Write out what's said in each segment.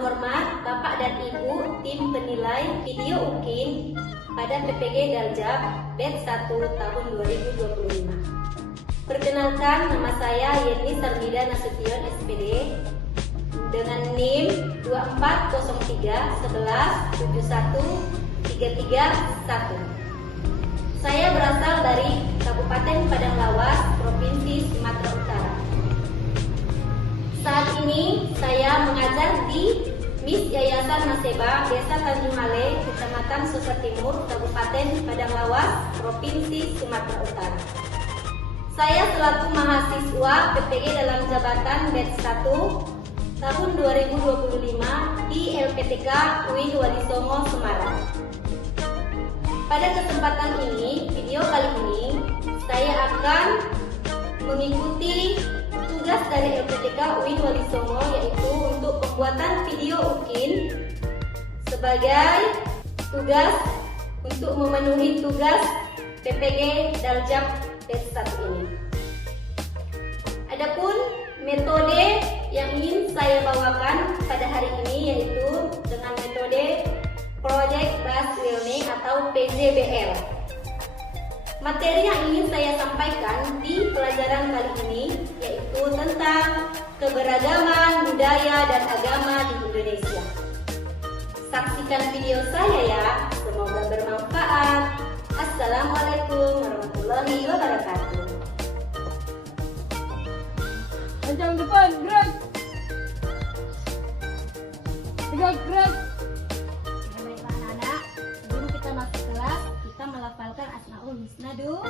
terhormat Bapak dan Ibu tim penilai video UKIN pada PPG Daljab batch 1 tahun 2025. Perkenalkan, nama saya Yeni Sarmida Nasution SPD dengan NIM 240311713331. Saya berasal dari Kabupaten Padang Lawas, Provinsi Sumatera Utara. Saat ini saya mengajar di MIS Yayasan Maseba, Desa Tanjung Ale, Kecamatan Susa Timur, Kabupaten Padang Lawas, Provinsi Sumatera Utara. Saya selaku mahasiswa PPG dalam jabatan batch 1 tahun 2025 di LPTK UIN Wali Songo, Semarang. Pada kesempatan ini, video kali ini, saya akan mengikuti tugas dari LPTK UIN Wali Songo, yaitu untuk pembuatan video UKIN sebagai tugas untuk memenuhi tugas PPG Daljab batch 1 ini. Adapun metode yang ingin saya bawakan pada hari ini yaitu dengan metode Project Based Learning atau PJBL. Materi yang ingin saya sampaikan di pelajaran kali ini yaitu tentang keberagaman budaya dan agama di Indonesia. Saksikan video saya ya, semoga bermanfaat. Assalamualaikum warahmatullahi wabarakatuh. Kencang depan, gerak. Tegak, gerak. Baiklah anak-anak, sebelum kita masuk kelas, kita melafalkan Asmaul Husna dulu.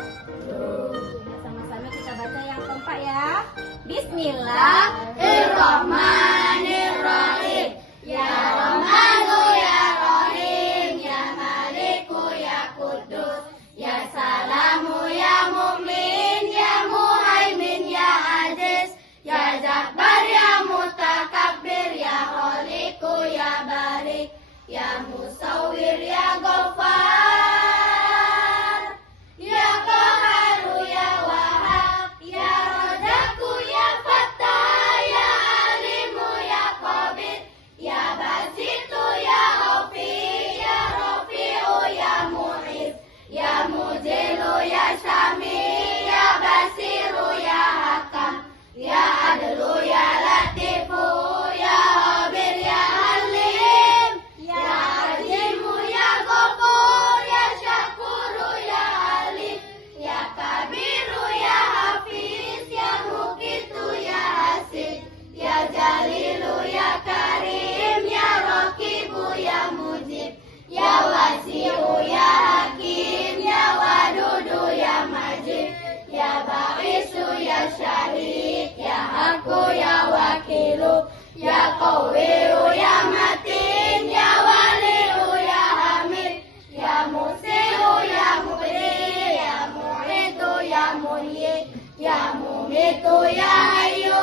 Sama-sama kita baca yang kompak ya. Bismillahirrahmanirrahim. Ya Rahmanu ya Rahim, ya Maliku ya Kudus, ya Salamu ya Mu'min, ya Muhaimin ya Aziz, ya Jabbar ya Mutakabbir, ya Khaliqu ya Barik, ya Musawwir ya Ghaffar, ya Qaharu ya Wahhab, ya Razaku ya Fattah, ya Alimu ya Qabir, ya Basitu ya Ghafi, ya Rafi'u ya Mu'iz, ya Mujilu ya Syami, ya Basiru ya Hakam, ya Adlu ya Latifu, ya Habir ya Halim, ya Azimu ya Ghafur, ya Syakuru ya Alim, ya Kabiru ya Hafiz, ya Muqitu ya Hasid, ya Jalilu ya Karim, ya Raqibu ya Mujib, ya Wasi'u ya Hakim, ya Wadudu ya Majid, ya Ba'isu ya Syahid, ya Aku ya Wakilu, ya Qawiyu ya Matin, ya Wali'u ya Hamid, ya Musi'u ya Mubdi, ya Mu'itu ya Muhyi, ya Mumitu ya Hayyum,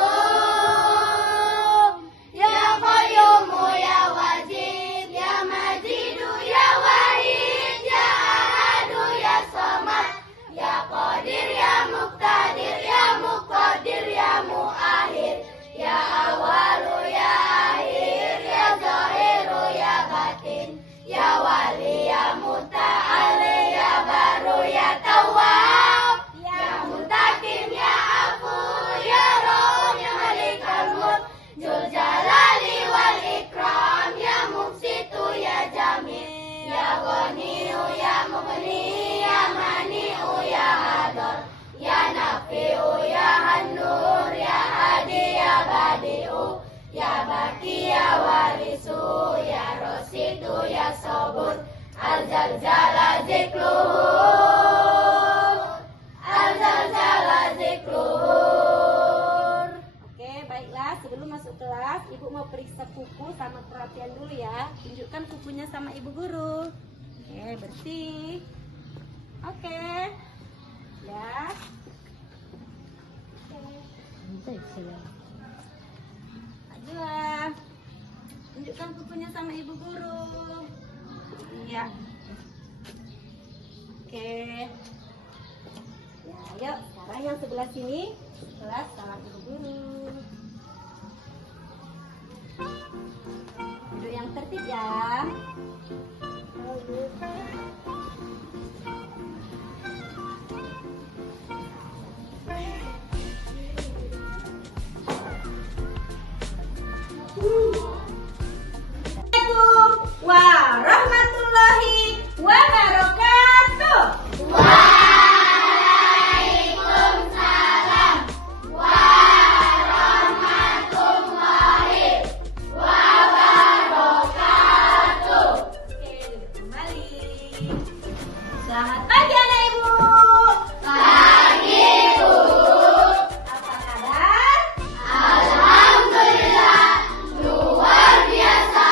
ya Qayyumu ya Wajid, ya Majidu ya Wahid, ya Ahadu ya Samad, ya Qadir ya Muqtadir, ya Muqaddir ya Mu'akhir, ya Awalu ya Akhir, ya Zahiru ya Batin, ya Wali ya Muta'ali, ya Baru ya Tawwab, ya Mutakim ya Afu, ya Rom ya Malikal Mulk, Dzul Jalali wal Ikram, ya Muqsitu ya Jamil, ya Ghaniyu ya Mughni, ya Mani'u ya Hadar, ya Nafi'u ya Hannur, ya Hadi ya Badi'u, ya Baki ya Warisu, ya Rasidu ya Sabur, Al-Zalzala Zikruhu, Al-Zalzala Zikruhu. Oke, baiklah, sebelum masuk kelas, Ibu mau periksa kuku sama perhatian dulu ya. Tunjukkan kukunya sama Ibu Guru. Oke, bersih. Oke. Ya. Ajulah. Tunjukkan kukunya sama Ibu Guru. Iya. Oke. Ya, yuk. Sekarang yang sebelah sini. Kelas sama Ibu Guru. yang tertib ya. Assalamualaikum warahmatullahi wabarakatuh. Waalaikumsalam warahmatullahi wabarakatuh. Oke, duduk kembali. Selamat pagi anak ibu. Pagi, Bu. Apa kabar? Alhamdulillah, luar biasa.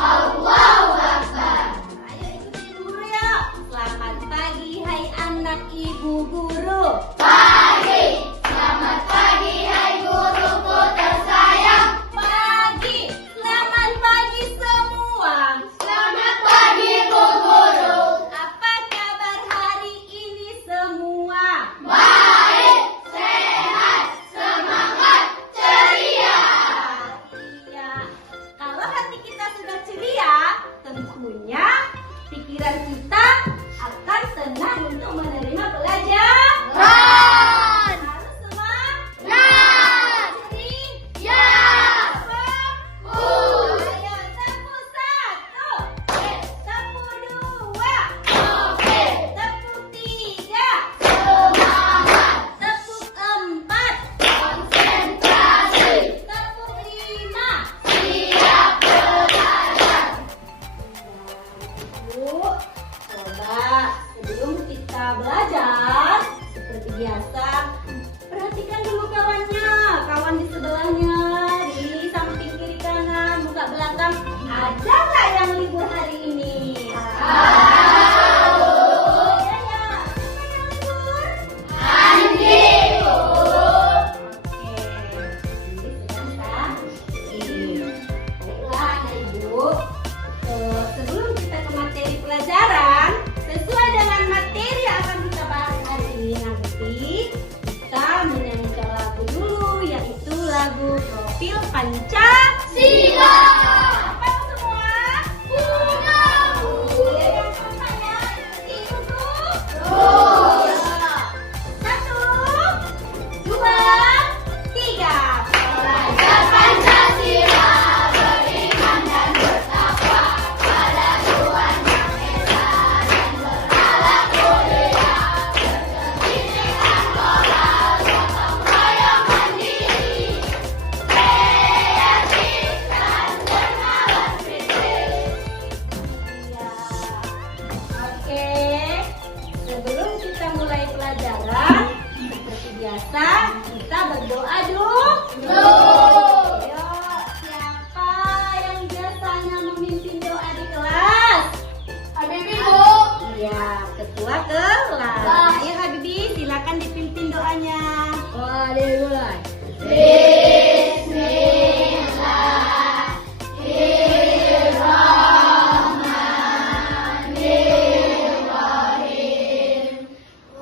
Allahu Akbar. Ayo ikutin guru ya. Selamat pagi hai anak ibu guru. Pagi, selamat pagi, hai guruku tersayang. Pagi, selamat pagi semua. Selamat pagi, Bu Guru. Apa kabar hari ini semua? Baik, sehat, semangat, ceria. Iya. Kalau hati kita sudah ceria, tentunya pikiran kita akan tenang untuk menerima pelajaran. Harus semangat. Sering. Ya. Ayo, tepuk satu. Tepuk dua. Oke. Tepuk tiga. Semangat. Tepuk empat. Konsentrasi. Tepuk lima. Siap belajar. Bu, coba sebelum kita belajar seperti biasa, perhatikan dulu kawannya, kawan di sebelahnya, di samping kiri kanan, muka belakang. Ada nggak yang libur hari ini? Ada. Ya, ya. Siapa yang libur? Andi, Bu. Oke, ini sedang sakit. Baiklah, anak ibu. Sebelum kita ke materi pelajaran, sesuai dengan materi yang akan kita bahas hari ini nanti, kita menyanyikan lagu dulu, yaitu lagu Profil Pancasila. Apa itu semua? Bunga, Bu. Ya, yang pertama, ikuti ibuku. Terus. Satu, dua, tiga. Belajar Pancasila, beriman dan bertakwa pada Tuhan Yang Esa dan berakhlak mulia, berpendidikan moral, gotong royong mandiri, kreatif dan dermawan prinsip. Ya. Oke. Sebelum kita mulai pelajaran, seperti biasa, kita berdoa dulu. Ayo, siapa yang biasanya memimpin doa di kelas? Habibi, Bu. Iya, ketua kelas. Ayo Habibi, silakan dipimpin doanya. Mulai. Bismillahirrahmanirrahim.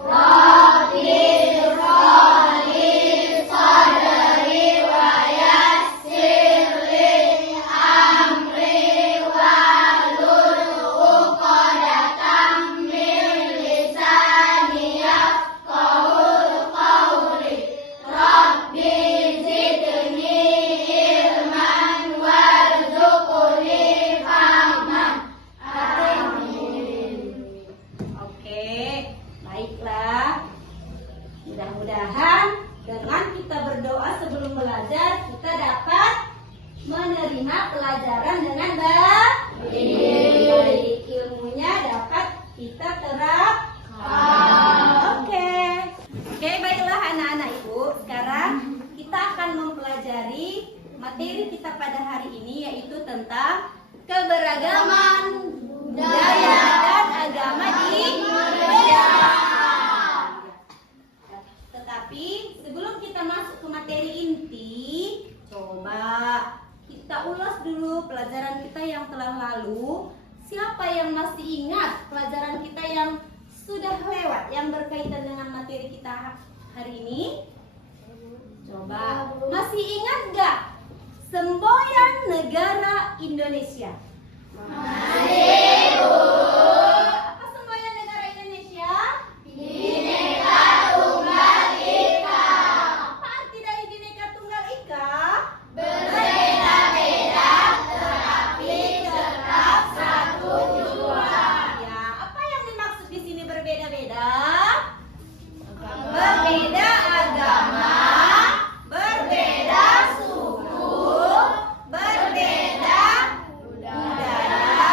Rabbil Ghalib Sadri wa yassir li amri wahlul 'uqdatam min lisani yafqahul qawli. Rabbi zidni ilman warzuqni fahman. Amin. Oke, baiklah. Mudah-mudahan dengan kita berdoa sebelum belajar, kita dapat menerima pelajaran dengan baik. Ilmunya dapat kita terapkan. Oke. Oke, baiklah anak-anak ibu. Sekarang kita akan mempelajari materi kita pada hari ini, yaitu tentang keberagaman budaya dan agama di Indonesia. Tetapi sebelum kita masuk ke materi inti, coba kita ulas dulu pelajaran kita yang telah lalu. Siapa yang masih ingat pelajaran kita yang sudah lewat, yang berkaitan dengan materi kita hari ini? Coba, masih ingat gak semboyan negara Indonesia? Masih, Bu. Apa semboyan negara Indonesia? Bhinneka Tunggal Ika. Apa arti dari Bhinneka Tunggal Ika? Berbeda-beda tetapi tetap satu jua. Ya, apa yang dimaksud di sini berbeda-beda? Berbeda agama, berbeda suku, berbeda budaya,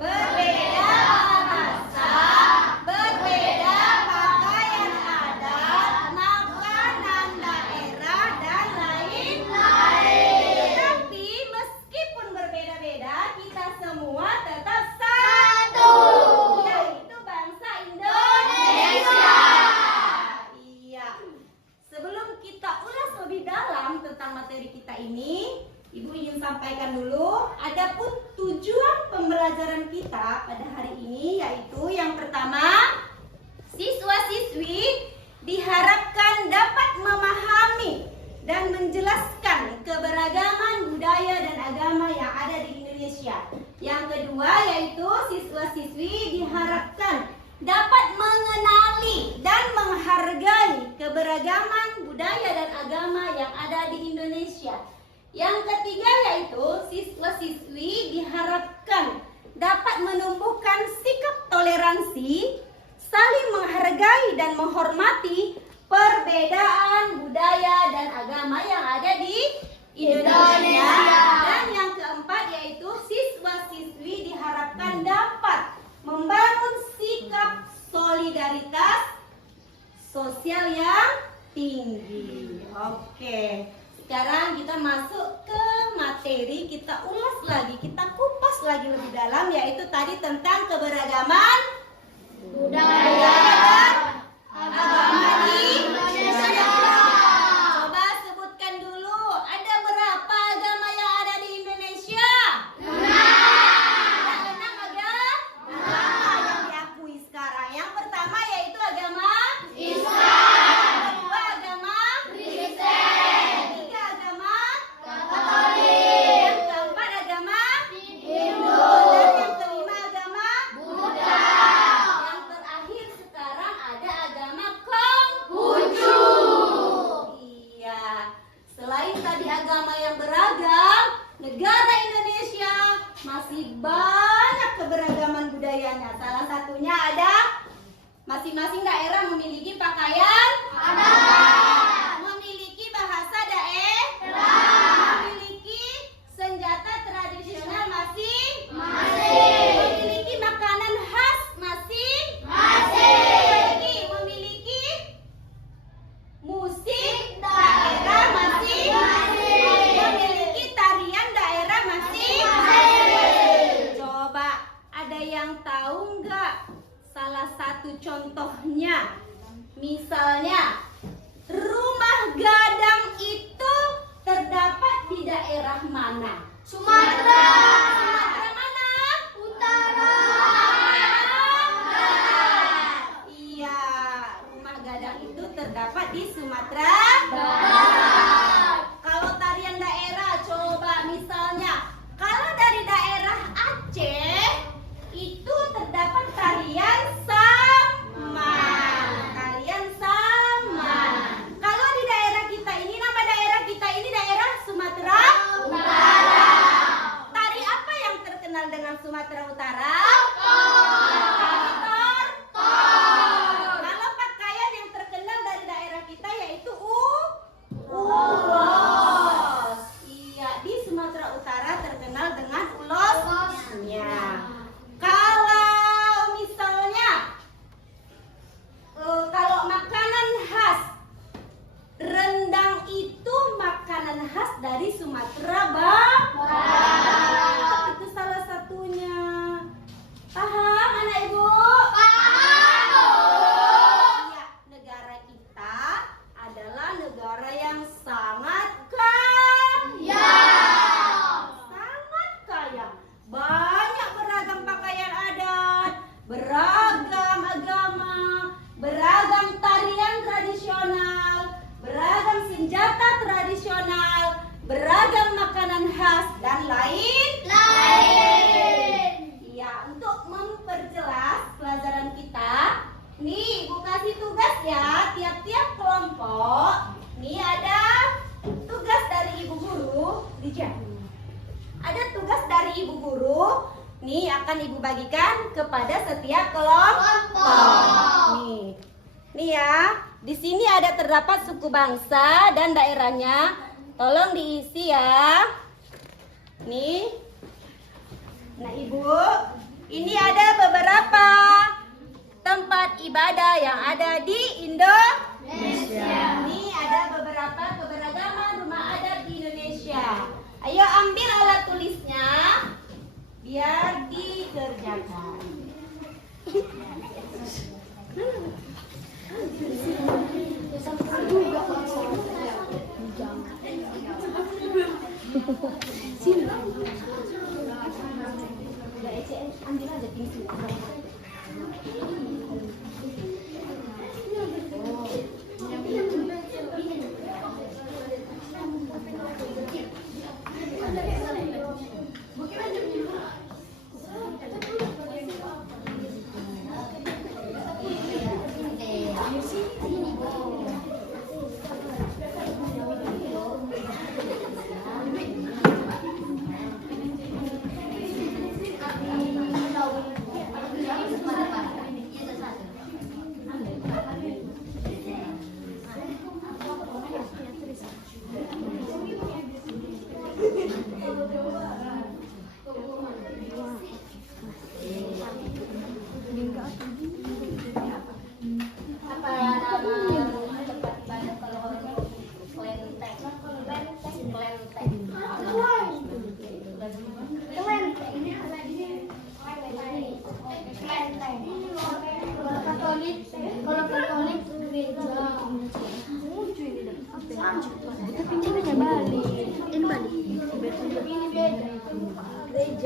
berbeda bahasa, berbeda pakaian adat, makanan daerah, dan lain-lain. Tetapi meskipun berbeda-beda, kita semua tetap satu, yaitu bangsa Indonesia. Iya. Sebelum kita ulas lebih dalam tentang materi kita ini, Ibu ingin sampaikan dulu adapun tujuan pembelajaran kita pada hari ini, yaitu yang pertama, siswa-siswi diharapkan dapat memahami dan menjelaskan keberagaman budaya dan agama yang ada di Indonesia. Yang kedua, yaitu siswa-siswi diharapkan dapat mengenali dan menghargai keberagaman budaya dan agama yang ada di Indonesia. Yang ketiga, yaitu siswa-siswi diharapkan dapat menumbuhkan sikap toleransi, saling menghargai dan menghormati perbedaan budaya dan agama yang ada di Indonesia. Dan yang keempat, yaitu siswa-siswi diharapkan dapat membangun sikap solidaritas sosial yang tinggi. Oke, sekarang kita masuk ke materi, kita ulas lagi, kita kupas lagi lebih dalam, yaitu tadi tentang keberagaman budaya dan agama di Indonesia. Coba sebutkan dulu, ada berapa agama yang ada di Indonesia? Ada 6 agama yang diakui sekarang. Yang pertama yaitu agama Islam. Yang kedua agama Kristen. ketiga agama Katolik. yang keempat agama Hindu. dan yang kelima agama Buddha. yang terakhir sekarang ada agama Konghucu. Iya. Selain tadi agama yang beragam, negara Indonesia masih banyak keberagaman budayanya. Salah satunya ada masing-masing daerah memiliki pakaian adat, memiliki bahasa daerah, memiliki senjata tradisional masing-masing, memiliki makanan khas masing-masing, memiliki musik daerah masing-masing, memiliki tarian daerah masing-masing. Coba ada yang tahu nggak salah satu contohnya? Misalnya rumah gadang itu terdapat di daerah mana? Sumatera. Sumatera mana? Utara. Iya, rumah gadang itu terdapat di Sumatera Barat. Kalau tarian daerah, coba misalnya kalau dari daerah Aceh itu terdapat tarian saman. Tarian saman. Kalau di daerah kita ini, nama daerah kita ini daerah Sumatera Utara. Tari apa yang terkenal dengan Sumatera Utara? Kalau pakaian yang terkenal dari daerah kita yaitu akan Ibu bagikan kepada setiap kelompok. Nih ya, di sini ada terdapat suku bangsa dan daerahnya. Tolong diisi ya. Nih. Nah Ibu, ini ada beberapa tempat ibadah yang ada di Indonesia. Ini ada beberapa keberagaman rumah adat di Indonesia. Ayo ambil alat tulisnya biar dikerjakan. Ambil aja tisu.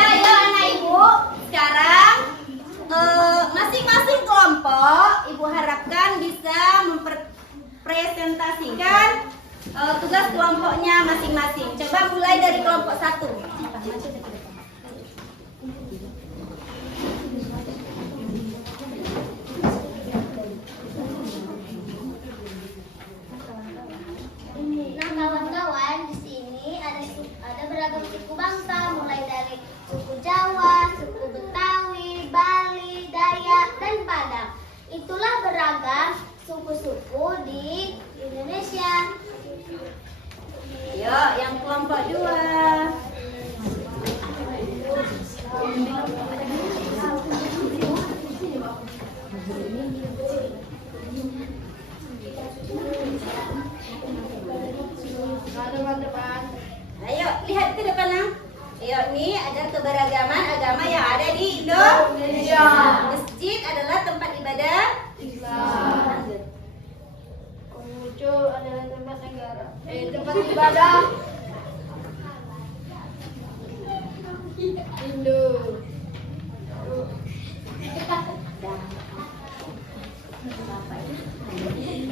Ayo anak ibu, sekarang masing-masing kelompok ibu harapkan bisa mempresentasikan tugas kelompoknya masing-masing. Coba mulai dari kelompok 1. Nah kawan-kawan, di sini ada beragam suku bangsa, mulai dari suku Jawa, suku Betawi, Bali, Dayak, dan Padang. Itulah beragam suku-suku di Indonesia. Yuk, yang kelompok 2. Ayo, lihat ke depan, Nang. Ayo, ini ada keberagaman agama yang ada di Indonesia. Masjid adalah tempat ibadah Islam. Lanjut. Konghucu adalah tempat negara. Tempat ibadah Hindu.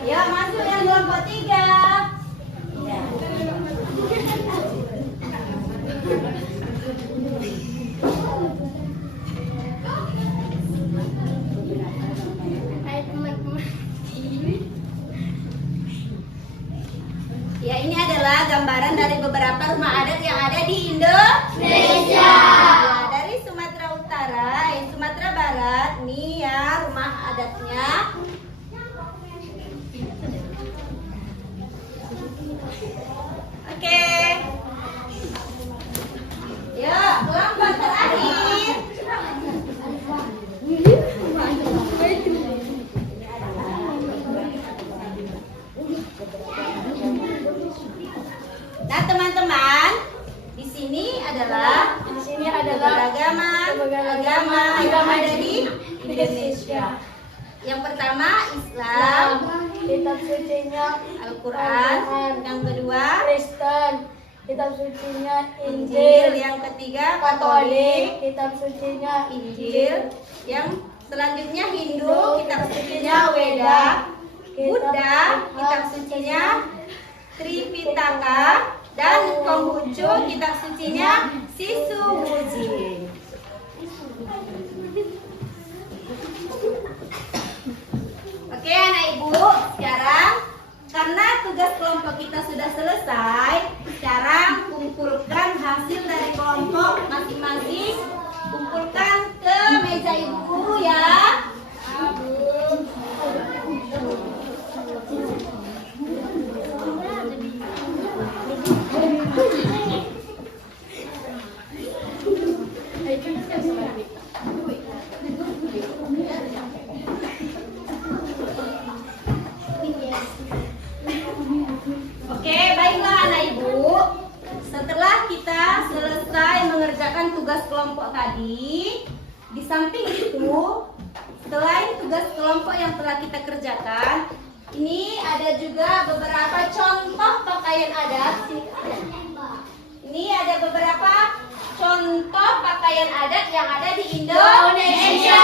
Ayo, masuk yang kelompok 3. Ya, ini adalah gambaran dari beberapa rumah adat yang ada di Indonesia. Ya, dari Sumatera Utara, Sumatera Barat, nih ya rumah adatnya. Oke. Ya, kelompok terakhir. Nah, teman-teman, di sini adalah keberagaman agama yang ada di Indonesia. Yang pertama Islam, Kitab sucinya Al-Quran. Yang kedua Kristen, kitab sucinya Injil. Injil. Yang ketiga Katolik, Katolik, kitab sucinya Injil. Yang selanjutnya Hindu, kitab sucinya Weda. Buddha, kitab sucinya Tripitaka. Dan Konghucu, kitab sucinya Sisuwuji. Oke anak ibu, sekarang karena tugas kelompok kita sudah selesai, sekarang kumpulkan hasil dari kelompok masing-masing kumpulkan ke meja ibu guru ya. Oke, baiklah anak ibu. Setelah kita selesai mengerjakan tugas kelompok tadi, di samping itu, selain tugas kelompok yang telah kita kerjakan, ini ada juga beberapa contoh pakaian adat. Ini ada beberapa contoh pakaian adat yang ada di Indonesia.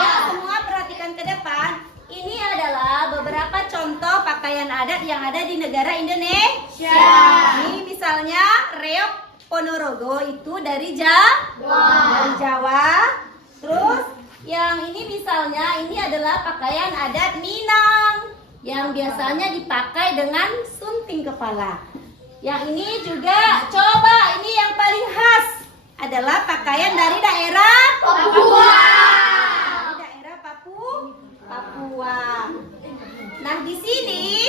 Ya, semua perhatikan ke depan. Ini adalah beberapa contoh pakaian adat yang ada di negara Indonesia. Ini misalnya reog Ponorogo itu dari Jawa. Terus yang ini misalnya ini adalah pakaian adat Minang yang biasanya dipakai dengan sunting kepala. Yang ini juga coba ini yang paling khas adalah pakaian dari daerah Papua. Papua. Nah, di sini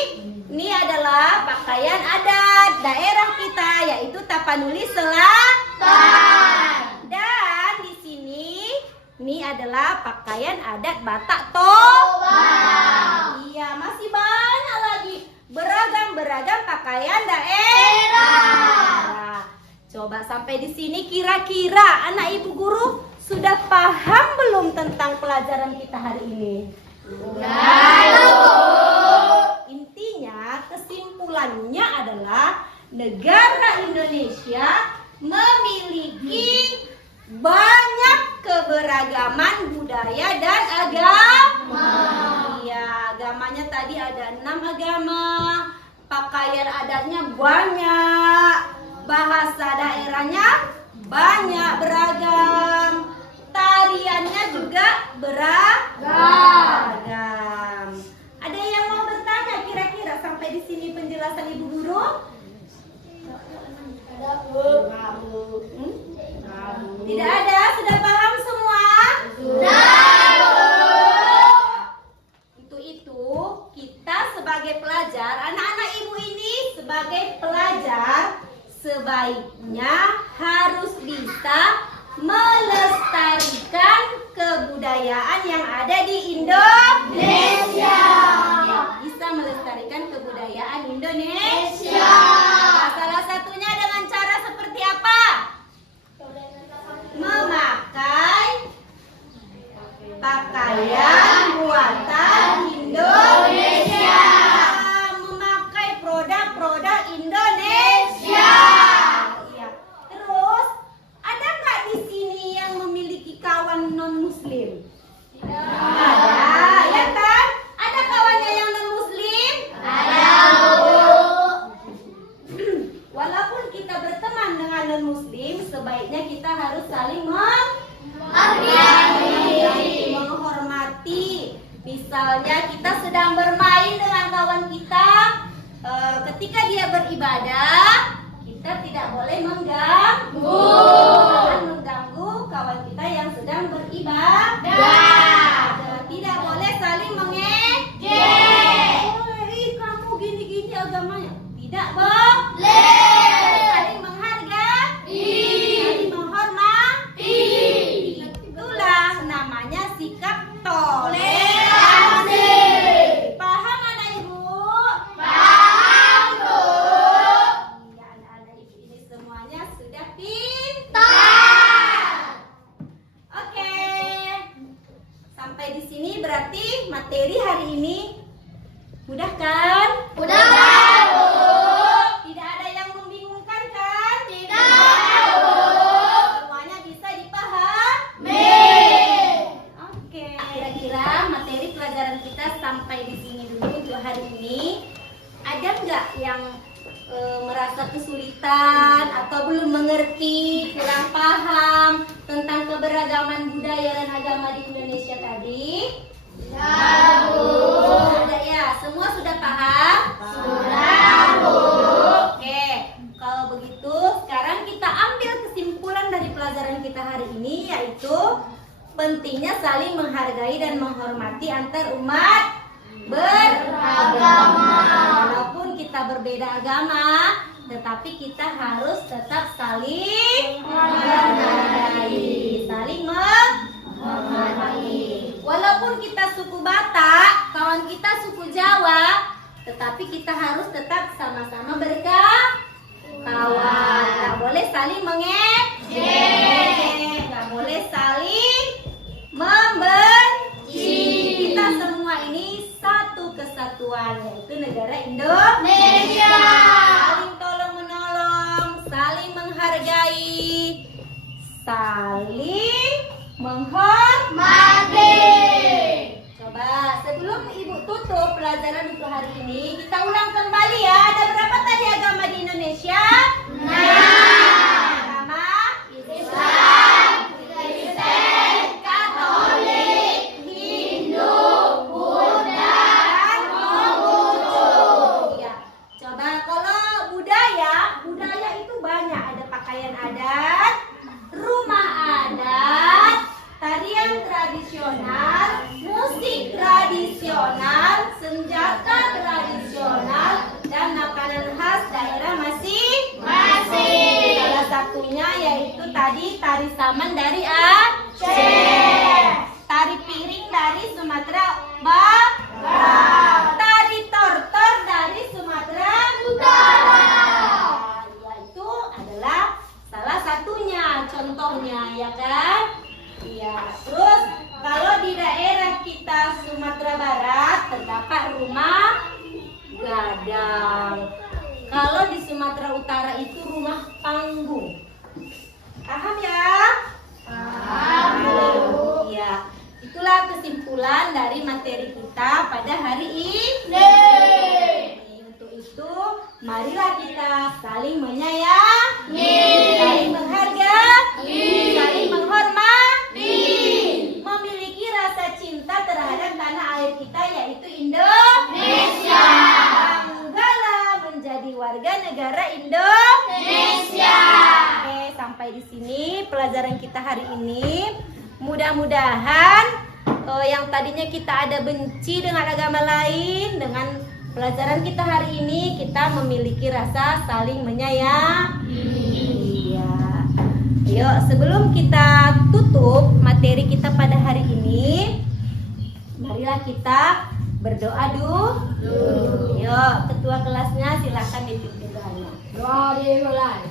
ini adalah pakaian adat daerah kita yaitu Tapanuli Selatan. Dan di sini ini adalah pakaian adat Batak Toba. Iya, masih banyak lagi beragam pakaian daerah. Coba sampai di sini kira-kira anak ibu guru sudah paham belum tentang pelajaran kita hari ini? Intinya kesimpulannya adalah negara Indonesia memiliki banyak keberagaman budaya dan agama. Iya, agamanya tadi ada 6 agama, pakaian adatnya banyak, bahasa daerahnya banyak beragam, tariannya juga beragam. Ada yang mau bertanya kira-kira sampai di sini penjelasan ibu guru? Tidak ada, sudah paham semua? Itu kita sebagai pelajar, anak-anak ibu ini sebagai pelajar sebaiknya harus bisa melestarikan kebudayaan yang ada di Indonesia. Bisa melestarikan kebudayaan Indonesia. Salah satunya dengan cara seperti apa? Memakai pakaian buatan Indonesia. Memakai produk-produk Indonesia. Kawan non-muslim? Ada, ya kan? Ada kawannya yang non-muslim? Ada, Bu. Walaupun kita berteman dengan non-muslim, sebaiknya kita harus saling menghargai, menghormati. Misalnya kita sedang bermain dengan kawan kita, ketika dia beribadah, kita tidak boleh mengganggu. Jangan mengganggu kawan kita yang sedang beribadah. Tidak boleh saling mengejek. Kamu gini-gini agamanya. Tidak boleh. Saling menghargai, saling menghormati. Itulah namanya sikap toleransi. Paham anak ibu? Paham, Bu. Semuanya sudah pintar. Oke. Sampai di sini berarti materi hari ini mudah kan? Mudah, Bu. Tidak ada yang membingungkan kan? Tidak, Bu. Semuanya bisa dipahami. Oke. Kira-kira materi pelajaran kita sampai di sini dulu untuk hari ini. Ada nggak yang merasa kesulitan atau belum mengerti, kurang paham tentang keberagaman budaya dan agama di Indonesia tadi? Ya, Bu. Ada ya? Semua sudah paham? Sudah, Bu. Oke, kalau begitu sekarang kita ambil kesimpulan dari pelajaran kita hari ini, yaitu menghargai dan menghormati antar umat beragama. Walaupun kita berbeda agama, tetapi kita harus tetap saling menghargai, saling menghormati. Walaupun kita suku Batak, kawan kita suku Jawa, tetapi kita harus tetap sama-sama berkawan. Nggak boleh saling mengejek, nggak boleh saling membenci. Kita semua ini satu kesatuan, yaitu negara Indonesia. Saling tolong menolong, saling menghargai, saling menghormati. Coba sebelum Ibu tutup pelajaran untuk hari ini, kita ulang kembali ya. Ada berapa tadi agama di Indonesia? Agama Islam, Kristen, Katolik, Hindu, Buddha, dan Konghucu. Ya. Coba kalau budaya itu banyak. Ada pakaian adat, rumah adat, tarian tradisional, musik tradisional, senjata tradisional, dan makanan khas daerah masing-masing. Salah satunya yaitu tadi tari saman dari Aceh, tari piring dari Sumatera Barat, tari tortor dari Sumatera Utara. Yaitu adalah salah satunya, contohnya ya kan? Iya. Terus kalau di daerah kita Sumatera Barat terdapat rumah gadang. Kalau di Sumatera Utara itu rumah panggung. Paham ya? Paham. Iya. Itulah kesimpulan dari materi kita pada hari ini. Untuk itu, marilah kita saling menyayangi, saling menghargai, saling menghormati, memiliki rasa cinta terhadap tanah air kita yaitu Indonesia. Banggalah menjadi warga negara Indonesia. Oke, sampai di sini pelajaran kita hari ini. Mudah-mudahan yang tadinya kita ada benci dengan agama lain, dengan pelajaran kita hari ini kita memiliki rasa saling menyayangi. Iya. Yuk, sebelum kita tutup materi kita pada hari ini, marilah kita berdoa dulu. Yuk, ketua kelasnya silakan dipimpin doanya. Doa dimulai.